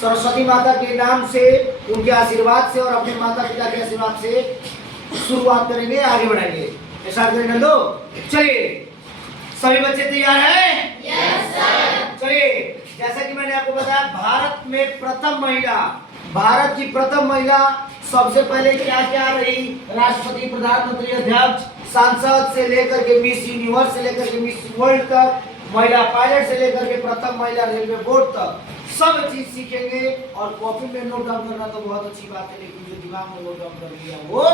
सरस्वती माता के नाम से, उनके आशीर्वाद से और अपने माता पिता के आशीर्वाद से शुरुआत करेंगे, आगे बढ़ाएंगे। स्टार्ट करें नंदो। चलिए सभी बच्चे तैयार हैं? Yes sir. चलिए, जैसा कि मैंने आपको बताया, भारत में प्रथम महिला, भारत की प्रथम महिला सबसे पहले क्या क्या रही? राष्ट्रपति, प्रधानमंत्री, अध्यक्ष, सांसद से लेकर के मिस यूनिवर्स से लेकर के मिस वर्ल्ड तक, महिला पायलट से लेकर के प्रथम महिला रेलवे बोर्ड तक सब चीज सीखेंगे। और कॉपी में नोट डाउन करना तो बहुत अच्छी बात है, लेकिन जो दिमाग में नोट डाउन कर लिया वो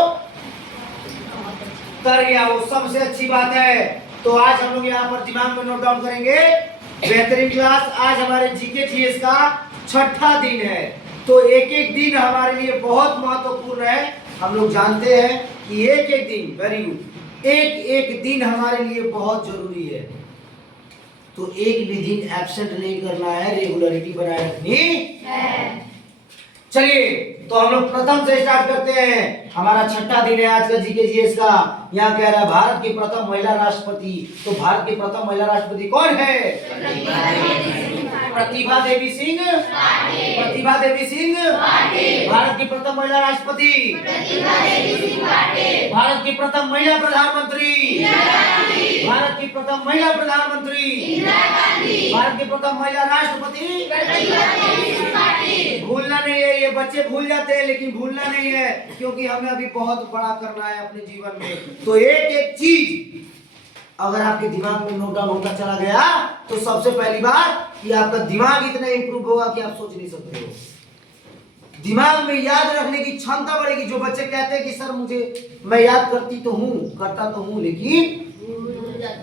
कर गया, वो सबसे अच्छी बात है। तो आज हम लोग यहाँ पर दिमाग में नोट डाउन करेंगे। बेहतरीन क्लास। आज हमारे जीके जीएस का छठा दिन है, तो एक एक दिन हमारे लिए बहुत महत्वपूर्ण है। हम लोग जानते हैं कि एक एक दिन, वेरी गुड, एक एक दिन हमारे लिए बहुत जरूरी है। तो एक भी दिन एब्सेंट नहीं करना है, रेगुलरिटी बनाए रखनी है। चलिए, तो हम लोग प्रथम से स्टार्ट करते हैं। हमारा छठा दिन है आज का जीके जीएस का। यहाँ कह रहा है भारत की प्रथम महिला राष्ट्रपति। तो भारत की प्रथम महिला राष्ट्रपति कौन है? प्रतिभा देवी सिंह। प्रतिभा देवी सिंह। भारत की प्रथम महिला राष्ट्रपति। भारत की प्रथम महिला प्रधानमंत्री। भारत की प्रथम महिला प्रधानमंत्री। भारत की प्रथम महिला राष्ट्रपति। भूलना नहीं है, ये बच्चे भूल जाते हैं, लेकिन भूलना नहीं है, क्योंकि हमें अभी बहुत बड़ा करना है अपने जीवन में। तो एक एक चीज अगर आपके दिमाग में नोट डाउन होता चला गया, तो सबसे पहली बात कि आपका दिमाग इतना इंप्रूव होगा कि आप सोच नहीं सकते हो। दिमाग में याद रखने की क्षमता बढ़ेगी। जो बच्चे कहते हैं कि सर मुझे, मैं याद करती तो हूँ, करता तो हूँ, लेकिन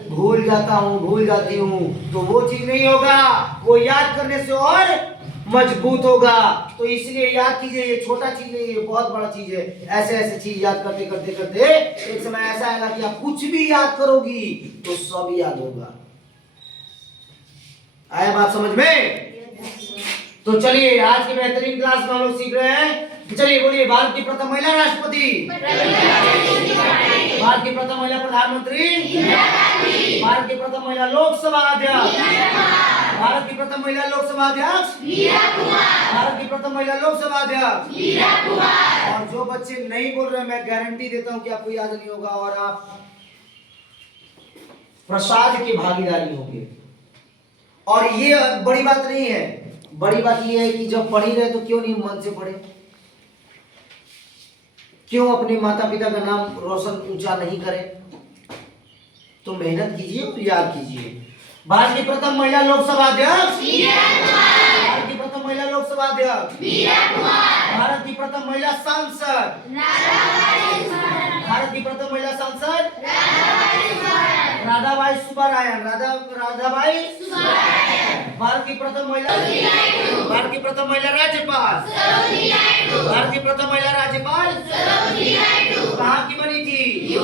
भूल जाता हूँ, भूल जाती हूँ, तो वो चीज नहीं होगा। वो याद करने से और मजबूत होगा। तो इसलिए याद कीजिए, ये छोटा चीज नहीं है, बहुत बड़ा चीज है। ऐसे ऐसे चीज याद करते करते करते एक समय ऐसा आएगा कि आप कुछ भी याद करोगी तो सब याद होगा। आया बात समझ में? तो चलिए, आज की बेहतरीन क्लास में हम लोग सीख रहे हैं। चलिए बोलिए, भारत की प्रथम महिला राष्ट्रपति। भारत की प्रथम महिला प्रधानमंत्री। भारत की प्रथम महिला लोकसभा अध्यक्ष। भारत की प्रथम महिला लोकसभा अध्यक्ष। भारत की प्रथम महिला लोकसभा अध्यक्ष। और जो बच्चे नहीं बोल रहे, मैं गारंटी देता हूं कि आपको याद नहीं होगा और आप प्रसाद की भागीदारी होंगे। और ये बड़ी बात नहीं है, बड़ी बात ये है कि जब पढ़ ही रहे तो क्यों नहीं मन से पढ़े? क्यों अपने माता पिता का नाम रोशन ऊंचा नहीं करें? तो मेहनत कीजिए और याद कीजिए। भारत की प्रथम महिला लोकसभा अध्यक्ष। भारत की प्रथम महिला लोकसभा अध्यक्ष। भारत की प्रथम महिला सांसद। भारत की प्रथम महिला सांसद राधाबाई सुब्बारायण। राधाबाई। भारत की प्रथम महिला, भारत की प्रथम महिला राज्यपाल। भारत की प्रथम महिला राज्यपाल कहाँ की बनी थी?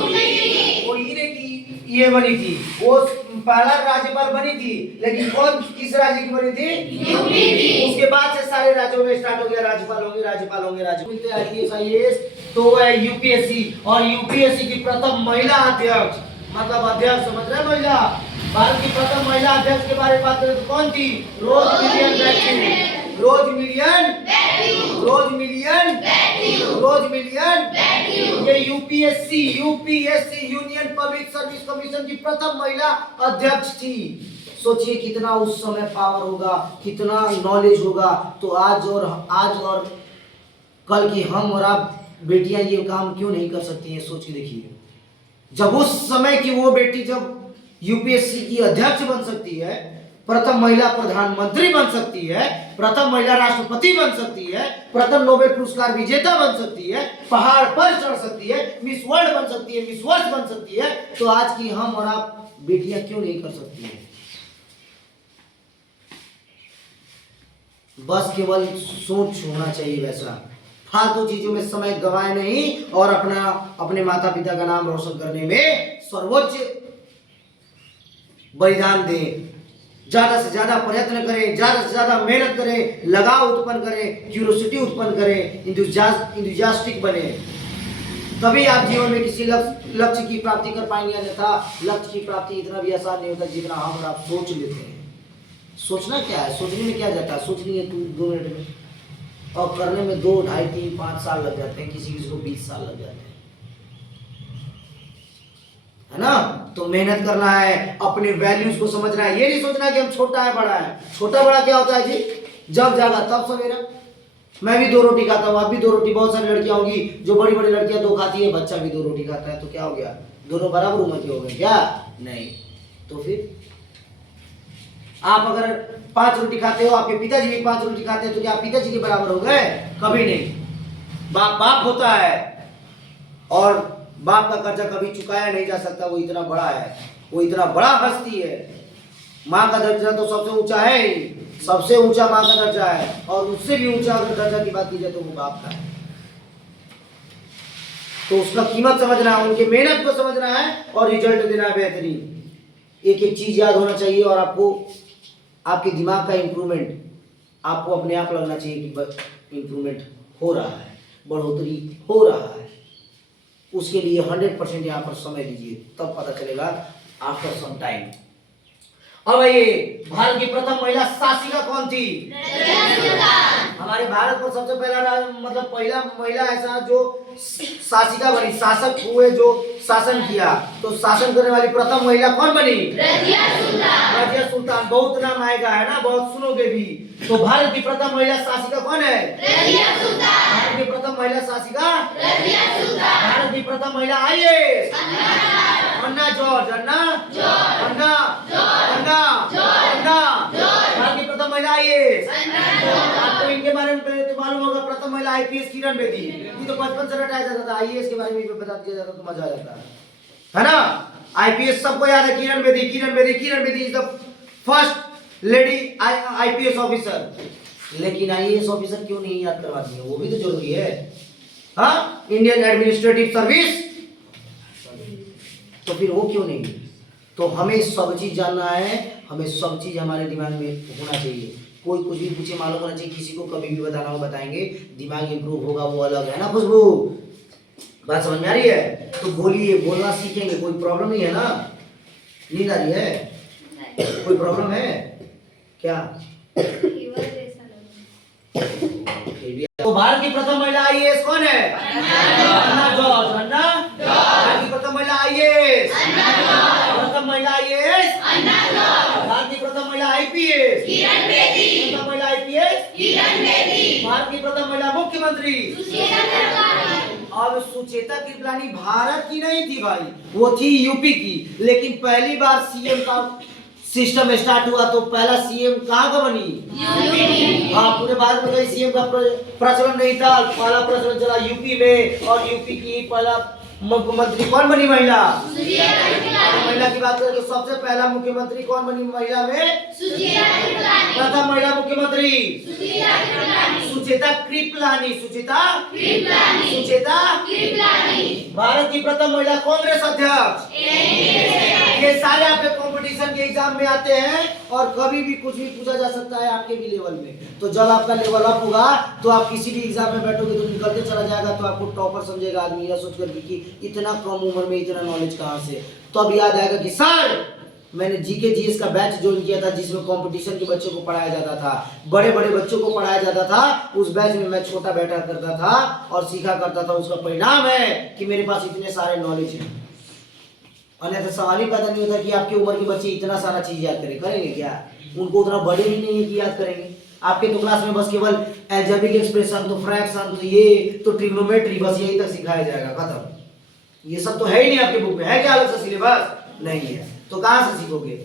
वो हीरे की ये बनी थी। वो पहला राज्यपाल बनी थी, लेकिन कौन किस राज्य की बनी थी? यूपी की। उसके बाद से सारे राज्यों में स्टार्ट हो गया, राज्यपाल होंगे, राज्यपाल होंगे, राज्यपाल। आईएएस आईएएस तो है यूपीएससी। और यूपीएससी की प्रथम महिला अध्यक्ष, मतलब अध्यक्ष समझ रहे महिला। भारत की प्रथम महिला अध्यक्ष के बारे में बात करें तो कौन थी? रोज मिलियन बैट्यू। रोज मिलियन बैट्यू। रोज मिलियन बैट्यू। रोज मिलियन बैट्यू। ये UPSC union public service commission की प्रथम महिला अध्यक्ष थी। सोचिए कितना उस समय पावर होगा, कितना नॉलेज होगा। तो आज और कल की हम और आप बेटियां ये काम क्यों नहीं कर सकती हैं? सोच के देखिए। जब उस समय की वो बेटी जब यूपीएससी की अध्यक्ष बन सकती है, प्रथम महिला प्रधानमंत्री बन सकती है, प्रथम महिला राष्ट्रपति बन सकती है, प्रथम नोबेल पुरस्कार विजेता बन सकती है, पहाड़ पर चढ़ सकती है, मिस वर्ल्ड बन सकती है, मिस वर्ष बन सकती है, तो आज की हम और आप बेटियां क्यों नहीं कर सकती हैं? बस केवल सोच होना चाहिए वैसा। फालतू चीजों में समय गवाए नहीं और अपने माता पिता का नाम रोशन करने में सर्वोच्च बलिदान दें। ज्यादा से ज्यादा प्रयत्न करें, ज्यादा से ज्यादा मेहनत करें, लगाव उत्पन्न करें, क्यूरियोसिटी उत्पन्न करें, इंथुजियास्टिक बने। तभी आप जीवन में किसी लक्ष्य की प्राप्ति कर पाएंगे। अन्यथा लक्ष्य की प्राप्ति इतना भी आसान नहीं होता जितना हम और आप सोच लेते हैं। सोचना क्या है? सोचने में क्या जाता है? सोच लिए 2 मिनट में और करने में 2, 2.5, 3, 5 साल लग जाते हैं, किसी किसी को 20 साल लग जाते हैं, है ना। तो मेहनत करना है, अपने वैल्यूज को समझना है। ये नहीं सोचना कि हम छोटा है बड़ा है। छोटा बड़ा क्या होता है जी? जब जागा तब सवेरा। मैं भी 2 रोटी खाता हूँ, आप भी 2 रोटी। बहुत सारी लड़कियां होंगी जो बड़ी बड़ी लड़कियां 2 खाती है, बच्चा भी 2 रोटी खाता है, तो क्या हो गया? दोनों बराबर उम्र के हो गए क्या? नहीं। तो फिर आप अगर 5 रोटी खाते हो, आपके पिताजी भी 5 रोटी खाते हैं, तो क्या आप पिताजी के बराबर हो गए? कभी नहीं। बाप बाप होता है, और बाप का कर्जा कभी चुकाया नहीं जा सकता। वो इतना बड़ा है, वो इतना बड़ा हस्ती है। माँ का दर्जा तो सबसे ऊंचा है ही, सबसे ऊंचा माँ का दर्जा है, और उससे भी ऊंचा अगर दर्जा की बात की जाए तो वो बाप का है। तो उसका कीमत समझना है, उनके मेहनत को समझना है, और रिजल्ट देना है बेहतरीन। एक एक चीज याद होना चाहिए, और आपको आपके दिमाग का इंप्रूवमेंट आपको अपने आप लगना चाहिए कि इंप्रूवमेंट हो रहा है, बढ़ोतरी हो रहा है। उसके लिए 100% यहाँ पर समय दीजिए, तब पता चलेगा आफ्टर सम टाइम। अब ये भारत की प्रथम महिला शासिका कौन थी? हमारे भारत में सबसे पहला मतलब पहला महिला ऐसा जो शासिका बनी, शासक हुए, जो शासन किया। तो शासन करने वाली प्रथम महिला कौन बनी? रजिया सुल्तान। बहुत नाम आएगा, है ना, बहुत सुनोगे भी। तो भारत की प्रथम महिला शासिका कौन है? भारत की प्रथम महिला शासिका, भारत की प्रथम महिला IAS अन्ना जॉर्ज, अन्ना भारत की प्रथम महिला IAS। आपको इनके बारे में तो मालूम होगा। प्रथम महिला IPS किरण बेदी। ये तो बचपन से रटाया जाता था, IAS के बारे में बता दिया जाता तो मजा आ जाता है ना। IPS सबको याद है, Kiran Bedi. Kiran Bedi is the first lady IPS officer. लेकिन IAS ऑफिसर क्यों नहीं याद करवाती है? वो भी तो जरूरी है। हाँ, इंडियन एडमिनिस्ट्रेटिव सर्विस, तो फिर वो क्यों नहीं? तो हमें सब चीज जानना है, हमें सब चीज हमारे दिमाग में होना चाहिए। कोई कुछ भी पूछे मालूम होना चाहिए, किसी को कभी भी बताना हो बताएंगे, दिमाग इंप्रूव होगा, वो अलग है ना। खुशबू, बात समझ में आ रही है? तो बोलिए, बोलना सीखेंगे, कोई प्रॉब्लम नहीं है ना? नींद आ रही है? कोई प्रॉब्लम है क्या? तो भारत की प्रथम महिला IAS कौन है? अन्ना जॉर्ज। भारत की प्रथम महिला IAS, प्रथम महिला IAS भारत की प्रथम महिला IPS, प्रथम महिला IPS, भारत की प्रथम महिला मुख्यमंत्री। अब सुचेता कृपलानी भारत की नहीं थी भाई, वो थी यूपी की। लेकिन पहली बार CM का सिस्टम स्टार्ट हुआ तो पहला CM कहाँ का बनी? हाँ, पूरे भारत में कहीं CM का प्रचलन नहीं था। पहला प्रचलन चला यूपी में, और यूपी की पहला मुख्यमंत्री कौन बनी? महिला। महिला की बात करें तो सबसे पहला मुख्यमंत्री कौन बनी महिला में? प्रथम महिला मुख्यमंत्री सुचेता कृपलानी। भारत की प्रथम महिला कांग्रेस अध्यक्ष। ये सारे आपके कंपटीशन के एग्जाम में आते हैं, और कभी भी कुछ भी पूछा जा सकता है आपके भी लेवल में। तो जब आपका लेवल अप होगा तो आप किसी भी एग्जाम में बैठोगे तो निकलते चला जाएगा, तो आपको टॉपर समझेगा आदमी, यह सोच करके कि इतना कम उम्र में इतना नॉलेज कहाँ से। तो अब याद आएगा कि सर मैंने GK GS का बैच ज्वाइन किया था, जिसमें कंपटीशन के बच्चों को पढ़ाया जाता था, बड़े बड़े बच्चों को पढ़ाया जाता था। उस बैच में मैं छोटा बैठा करता था और सीखा करता था। उसका परिणाम है कि मेरे पास इतने सारे नॉलेज है। अन्यथा सवाल ही पैदा नहीं होता कि आपकी उम्र के बच्चे इतना सारा चीज याद करेंगे क्या? उनको उतना बड़े ही नहीं है कि याद करेंगे। आपके तो क्लास में बस केवल अलजेब्रिक एक्सप्रेशन, तो फ्रैक्शन, तो ये तो ट्रिग्नोमेट्री, बस यही तक सिखाया जाएगा, खत्म। ये सब तो है ही नहीं आपके बुक में। है क्या अलग सा सिलेबस? नहीं है। तो कहां से सीखोगे?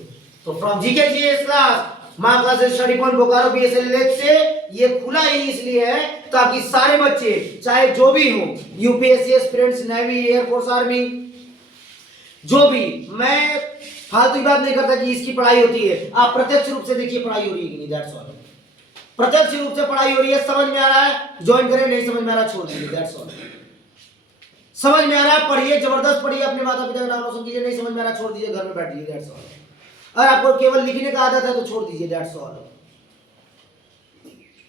तो फ्रॉम GK GS क्लास माँ classes study point Bokaro BSL से ये खुला ही इसलिए है ताकि सारे बच्चे चाहे जो भी हो, UPSC aspirants, navy, air force, army, जो भी, मैं फालतू की बात नहीं करता कि इसकी पढ़ाई होती है। आप प्रत्यक्ष रूप से देखिए पढ़ाई हो रही है कि नहीं, दैट्स ऑल। प्रत्यक्ष रूप से पढ़ाई हो रही है, समझ में आ रहा है ज्वाइन करें, नहीं समझ में आ रहा छोड़ दीजिए, दैट्स ऑल। समझ में आ रहा है पढ़िए, जबरदस्त पढ़िए, अपने माता पिता का नाम रोशन कीजिए, नहीं समझ में आ रहा छोड़ दीजिए, घर में बैठिए, दैट्स ऑल। अगर आपको केवल लिखने का आदत है तो छोड़ दीजिए, दैट्स ऑल।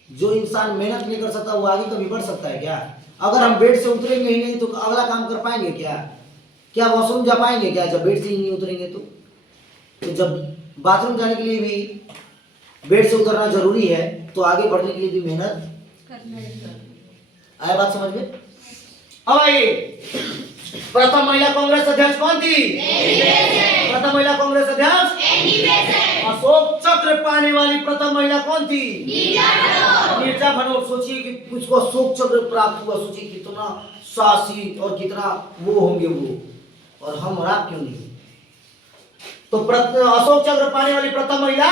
जो इंसान मेहनत नहीं कर सकता वो आगे कभी बढ़ सकता है क्या? अगर हम बेड से उतरेंगे ही नहीं तो अगला काम कर पाएंगे क्या? क्या वॉशरूम जा पाएंगे क्या जब बेड से ही नहीं उतरेंगे? तो जब बाथरूम जाने के लिए भी बेड से उतरना जरूरी है, तो आगे बढ़ने के लिए भी मेहनत आया बात समझ में? अब आइए, प्रथम महिला कांग्रेस अध्यक्ष कौन थी? प्रथम महिला कांग्रेस अध्यक्ष अशोक चक्र पाने वाली प्रथम महिला कौन थी? नीरजा भनोट। सोचिए कि उसको अशोक चक्र प्राप्त हुआ, सोचिए कितना साहसी और कितना वो होंगे वो, और हम और आप क्यों नहीं? तो अशोक चक्र पाने वाली प्रथम महिला,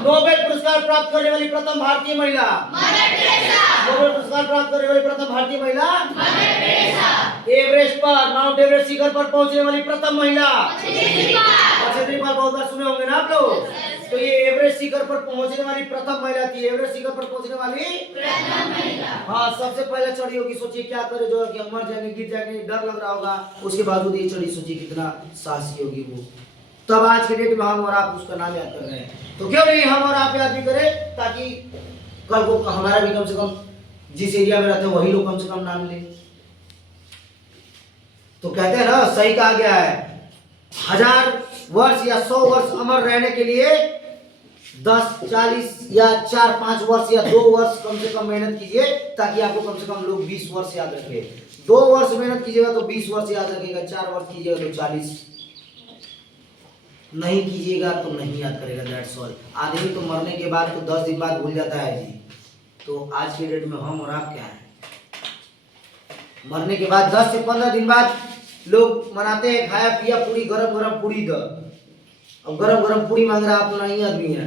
नोबेल पुरस्कार प्राप्त करने वाली प्रथम भारतीय महिला, नोबेल पुरस्कार प्राप्त करने वाली प्रथम भारतीय महिला, एवरेस्ट पर, माउंट एवरेस्ट शिखर पर पहुंचने वाली प्रथम महिला, बछेंद्री पाल बहुत बार सुने होंगे ना आप लोग। तो ये एवरेस्ट शिखर पर पहुंचने वाली प्रथम महिला थी, एवरेस्ट शिखर पर पहुंचने वाली प्रथम महिला। हाँ, सबसे पहले चढ़ी होगी, सोचिए क्या करे, जो कि मर जाएंगे, गिर जाएंगे, डर लग रहा होगा, उसके बावजूद ये चढ़ी, सोचिए कितना साहसी होगी वो। तब आज के डेट में हम और आप उसका नाम याद कर रहे हैं, तो क्यों नहीं हम और आप याद भी करें, ताकि कल को हमारा भी कम से कम, जिस एरिया में रहते हैं वही लोग कम से कम नाम ले। तो कहते हैं ना, सही कहा गया है, 1000 वर्ष या 100 वर्ष अमर रहने के लिए 10, 40 या 4-5 वर्ष या 2 वर्ष कम से कम मेहनत कीजिए, ताकि आपको कम से कम लोग 20 वर्ष याद रखे। 2 वर्ष मेहनत कीजिएगा तो 20 वर्ष याद रखेगा, 4 वर्ष कीजिएगा तो 40, नहीं कीजिएगा तो नहीं याद करेगा। That's all. आदमी तो मरने के बाद तो 10 दिन बाद भूल जाता है जी। तो आज के डेट में हम और आप क्या है, मरने के बाद 10 से 15 दिन बाद लोग मनाते हैं, खाया पिया पूरी, गरम गरम पूरी दो। अब गरम गरम पूरी मांग रहा, आप नहीं आदमी है,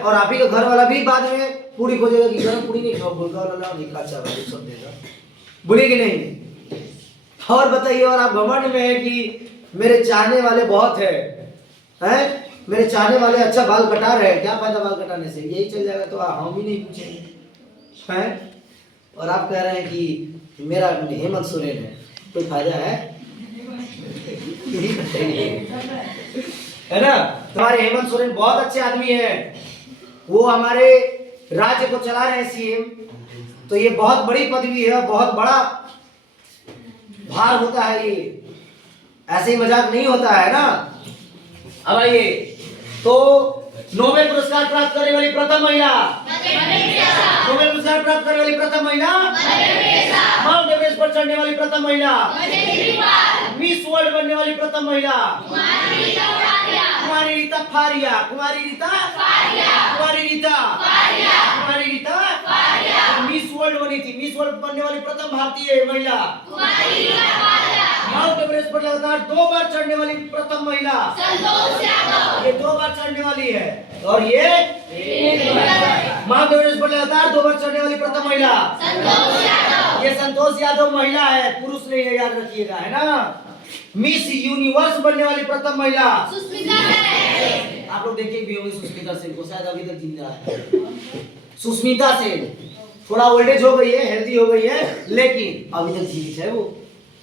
और आप ही का घर वाला भी बाद में पूरी खोजेगा कि गरम पूरी नहीं खाओ, गोलका वाला नहीं खा, अच्छा भाई सब देगा, बोले कि नहीं? और बताइए, और आप घमंड में है कि मेरे चाहने वाले बहुत हैं, मेरे चाहने वाले अच्छा बाल कटा रहे हैं, क्या फायदा बाल कटाने से, यही चल जाएगा तो हम ही नहीं पूछेंगे, हैं? और आप कह रहे हैं कि मेरा हेमंत सोरेन है, कोई फायदा है? है ना? तुम्हारे हेमंत सोरेन बहुत अच्छे आदमी हैं, वो हमारे राज्य को चला रहे हैं सीएम, तो ये बहुत बड़ी पदवी है, बहुत बड़ा भार होता है, ये ऐसे ही मजाक नहीं होता है ना। अब आइए, तो नोबेल पुरस्कार प्राप्त करने वाली प्रथम महिला, नोबेल पुरस्कार प्राप्त करने वाली प्रथम महिला, माउंट एवरेस्ट पर चढ़ने वाली प्रथम महिला, मिस वर्ल्ड बनने वाली प्रथम महिला, कुमारी रीता फारिया, कुमारी रीता मिस वर्ल्ड बनी थी, मिस वर्ल्ड बनने वाली प्रथम भारतीय महिला, माउंट एवरेस्ट पर लगातार 2 बार चढ़ने वाली प्रथम महिला, ये 2 बार चढ़ने वाली है, और ये माउंट एवरेस्ट पर लगातार 2 बार चढ़ने वाली प्रथम महिला, ये संतोष यादव महिला है, पुरुष नहीं है, याद रखिएगा, है ना। मिस यूनिवर्स बनने वाली प्रथम महिला आप लोग देखे भी होंगे, सुष्मिता सेन को, शायद अभी तक जिंदा है। सुष्मिता सेन थोड़ा ओल्ड एज हो गई है, हेल्दी हो गई है, लेकिन अभी तक जीवित है वो।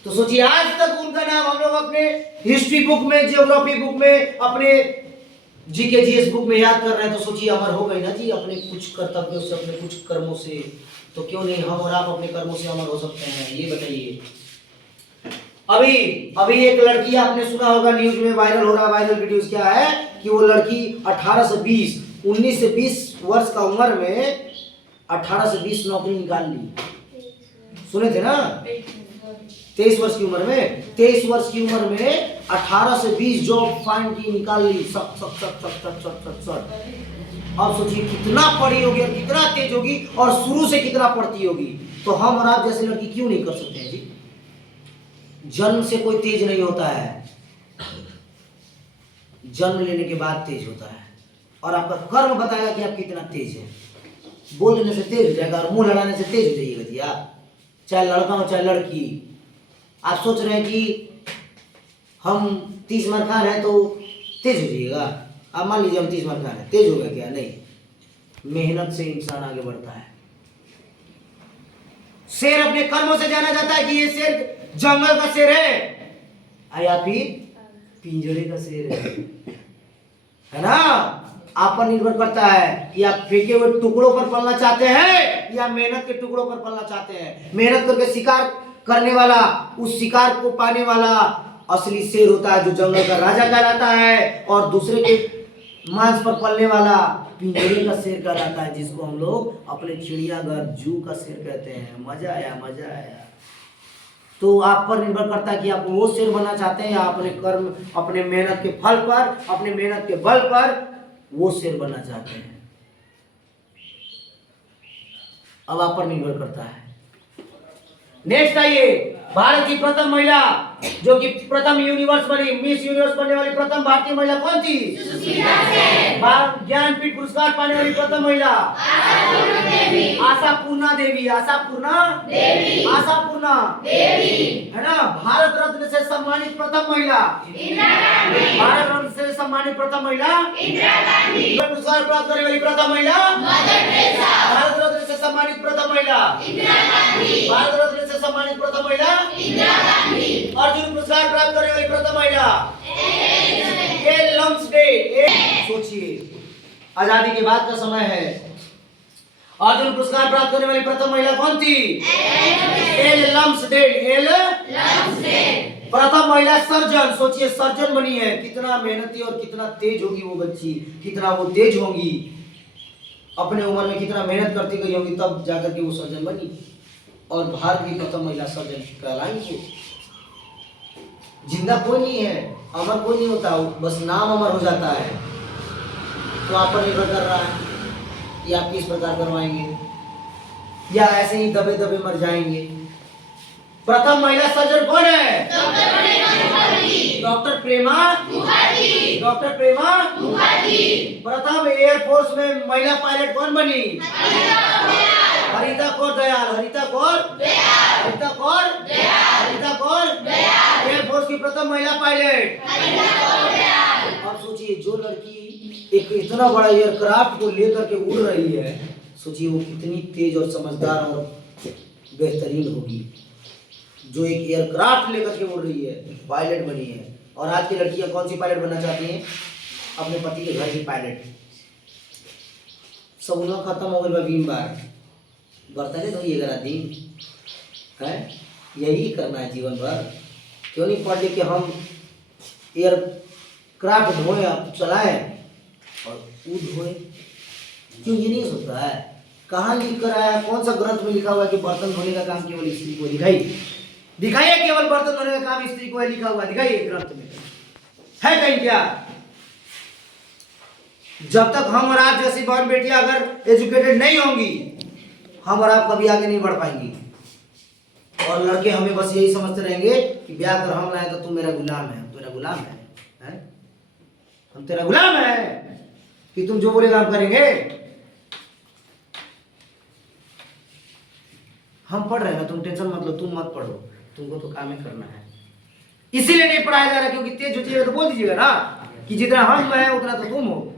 तो सोचिए, आज तक उनका नाम हम लोग अपने हिस्ट्री बुक में, जियोग्राफी बुक में, अपने जीके जीएस बुक में याद कर रहे हैं, तो सोचिए अमर हो गई ना जी, अपने कुछ कर्तव्यों से, अपने कुछ कर्मों से। तो क्यों नहीं हम और आप अपने कर्मों से अमर हो सकते हैं, ये बताइए। अभी एक लड़की, आपने सुना होगा न्यूज में वायरल हो रहा, वायरल वीडियोस क्या है कि वो लड़की 18 से 20, 19 से 20 वर्ष का उम्र में 18 से 20 नौकरी निकाल ली, सुने थे ना? 23 वर्ष की उम्र में, 23 वर्ष की उम्र में 18 से 20 जॉब फाइंड की, निकाल ली, सब। अब सोचिए कितना पढ़ी होगी और कितना तेज होगी, और शुरू से कितना पढ़ती होगी। तो हम और आप जैसे लड़की क्यों नहीं कर सकते हैं जी? जन्म से कोई तेज नहीं होता है, जन्म लेने के बाद तेज होता है, और आपका कर्म बताएगा कि आप कितना तेज है। बोल देने से तेज हो जाएगा, और मुंह लड़ाने से तेज हो जाइएगा जी आप, चाहे लड़का हो चाहे लड़की। आप सोच रहे हैं कि हम 30 मार खान है तो तेज हो जाइएगा, आप मान लीजिए हम 30 मार खान है, तेज होगा क्या? नहीं, मेहनत से इंसान आगे बढ़ता है। शेर अपने कर्मों से जाना जाता है कि ये शेर जंगल का शेर है या फिर पिंजरे का शेर है ना? आप पर निर्भर करता है कि आप फेंके हुए टुकड़ों पर पलना चाहते हैं या मेहनत के टुकड़ों पर पलना चाहते हैं। मेहनत करके शिकार करने वाला, उस शिकार को पाने वाला असली शेर होता है, जो जंगल का राजा कहलाता है, और दूसरे के मांस पर पलने वाला पिंजरे का शेर कहलाता है, जिसको हम लोग अपने चिड़ियाघर जू का शेर कहते हैं। मजा आया, मजा आया। तो आप पर निर्भर करता है कि आप वो शेर बनना चाहते हैं या अपने कर्म, अपने मेहनत के फल पर, अपने मेहनत के बल पर वो शेर बनना चाहते हैं। अब आप पर निर्भर करता है। नेक्स्ट आइए, भारत की प्रथम महिला जो कि प्रथम यूनिवर्स बनी, मिस यूनिवर्स बनने वाली प्रथम भारतीय महिला कौन थी? ज्ञानपीठ पुरस्कार पाने वाली प्रथम महिला आशापूर्णा देवी। आशापूर्णा देवी है ना। भारत रत्न से सम्मानित प्रथम महिला भारत रत्न से सम्मानित प्रथम महिला पुरस्कार प्राप्त करने वाली प्रथम महिला भारत रत्न से सम्मानित प्रथम महिला भारत रत्न से सम्मानित प्रथम महिला अर्जुन पुरस्कार प्राप्त करने वाली प्रथम महिला एल लम्सडेल। सोचिए, आजादी के बाद का समय है। अर्जुन पुरस्कार प्राप्त करने वाली प्रथम महिला कौन थी? एल लम्सडेल। प्रथम महिला सर्जन। सोचिए, सर्जन बनी है। कितना मेहनती और कितना तेज होगी वो बच्ची, कितना वो तेज होगी, अपने उम्र में कितना मेहनत करती गई होगी, तब जाकर के वो सर्जन बनी और भारत की प्रथम महिला सर्जन कहलाएंगे। जिंदा कोई नहीं है, अमर कोई नहीं होता, बस नाम अमर हो जाता है। तो आप पर निर्भर कर रहा है कि आप किस प्रकार करवाएंगे या ऐसे ही दबे दबे मर जाएंगे। प्रथम महिला सर्जन कौन है? डॉक्टर प्रेमा मुखर्जी। डॉक्टर प्रेमा मुखर्जी। प्रथम एयरफोर्स में महिला पायलट कौन बनी? हरिता कौर दयाल। हरिता कौर दयाल। हरिता कौर दयाल। हरिता कौर दयाल। एयरफोर्स की प्रथम महिला पायलट हरिता कौर दयाल। अब सोचिए, जो लड़की एक इतना बड़ा एयरक्राफ्ट को लेकर के उड़ रही है, सोचिए वो कितनी तेज और समझदार और बेहतरीन होगी। जो एक एयरक्राफ्ट लेकर के उड़ रही है, पायलट बनी है। और आज की लड़कियां कौन सी पायलट बनना चाहती हैं? अपने पति के घर की पायलट। सब उन्हें खत्म हो गई बीम बार बर्तन तो ये करा दिन है, यही करना है जीवन भर। क्यों नहीं पढ़ लिख के हम एयरक्राफ्ट धोए, चलाएं और वो धोए? क्यों ये नहीं सोचता है? कहाँ लिख कर आया? कौन सा ग्रंथ में लिखा हुआ है कि बर्तन धोने का काम केवल स्त्री को? दिखाइए केवल बर्तन धोने का काम स्त्री को है लिखा हुआ, दिखाइए ग्रंथ में है कहीं क्या? जब तक हम और आप जैसी बहन बेटियां अगर एजुकेटेड नहीं होंगी, हम और आप कभी आगे नहीं बढ़ पाएंगी। और लड़के हमें बस यही समझते रहेंगे कि ब्याह कर हम लाए तो तू मेरा गुलाम है। तेरा गुलाम है? हम तेरा गुलाम है कि तुम जो बोलेगा हम करेंगे? हम पढ़ रहे हैं ना, तुम टेंशन मत लो, तुम मत पढ़ो, तुमको तो काम ही करना है। इसीलिए नहीं पढ़ाया जा रहा क्योंकि तेज होती है तो बोल दीजिएगा ना कि जितना हम है उतना तो तुम हो,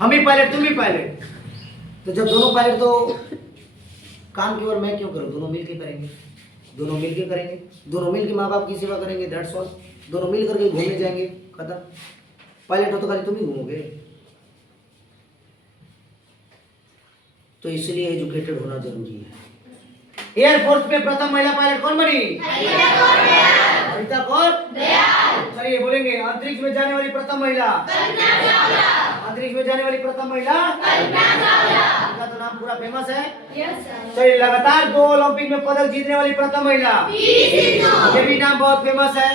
हम ही पायलट तुम ही पायलट। तो जब दोनों पायलट तो काम केवल मैं क्यों करूं? दोनों मिलके करेंगे, दोनों मिलके करेंगे, दोनों मिलके माँ बाप की सेवा करेंगे, दैट्स ऑल। दोनों मिल करके घूमने जाएंगे, खत्म। पायलट हो तो खाली तुम ही घूमोगे। तो इसलिए एजुकेटेड होना जरूरी है। एयरफोर्स में प्रथम महिला पायलट कौन बनी? हरिता कौर दयाल। चलिए बोलेंगे, अंतरिक्ष में जाने वाली प्रथम महिला? अंतरिक्ष में जाने वाली प्रथम महिला? उनका तो नाम पूरा फेमस है। चलिए, लगातार 2 ओलंपिक में पदक जीतने वाली प्रथम महिला? ये भी नाम बहुत फेमस है,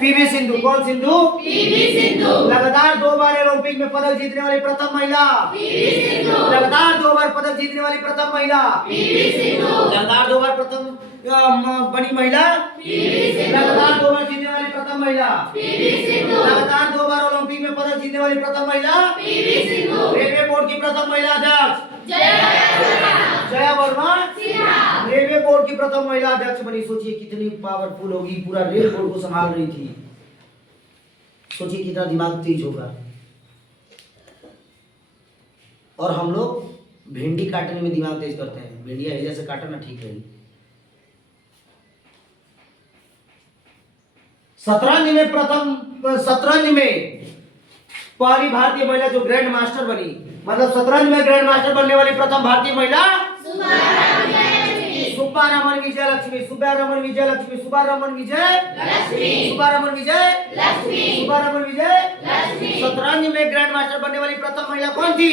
पीवी सिंधु। कौन सिंधु? पीवी सिंधु। लगातार 2 बार ओलंपिक में पदक जीतने वाली प्रथम महिला? पीवी सिंधु। लगातार 2 बार पदक जीतने वाली प्रथम महिला? पीवी सिंधु। लगातार 2 बार प्रथम बनी महिला? पीवी सिंधु। लगातार 2 बार जीतने वाली प्रथम महिला? पीवी सिंधु। लगातार 2 बार ओलंपिक में पदक जीतने वाली प्रथम महिला? पीवी सिंधु। रेलवे बोर्ड की प्रथम महिला अध्यक्ष? जया वर्मा सिन्हा। रेलवे बोर्ड की प्रथम महिला अध्यक्ष बनी। सोचिए कितनी पावरफुल होगी, पूरा रेल बोर्ड को संभाल रही थी। सोचिए कितना दिमाग तेज होगा। और हम लोग भिंडी काटने में दिमाग तेज करते हैं, भिंडिया जैसे काटना ठीक है। शतरंज में पहली भारतीय महिला जो ग्रैंड मास्टर बनी, मतलब शतरंज में ग्रैंड मास्टर बनने वाली प्रथम भारतीय महिला सुब्बारमण विजय लक्ष्मी, सुब्बारमण विजय लक्ष्मी, सुब्बारमण विजय लक्ष्मी, सुब्बारमण विजय लक्ष्मी, सुब्बारमण विजय लक्ष्मी। शतरंज में ग्रैंड मास्टर बनने वाली प्रथम महिला कौन थी?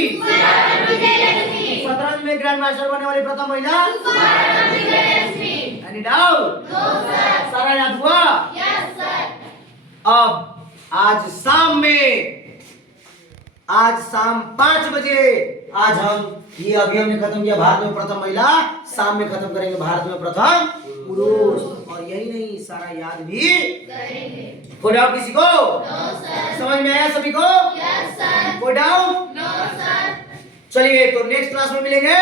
शतरंज में ग्रैंड मास्टर बनने वाली प्रथम महिला? Any doubt? सारा याद हुआ? अब आज शाम 5 बजे आज हम ये अभी हमने खत्म किया भारत में प्रथम महिला, शाम में खत्म करेंगे भारत में प्रथम पुरुष। और यही नहीं, सारा याद भी करेंगे। कोई डाउट किसी को? समझ में आया सभी को? कोई डाउट? चलिए तो नेक्स्ट क्लास में मिलेंगे।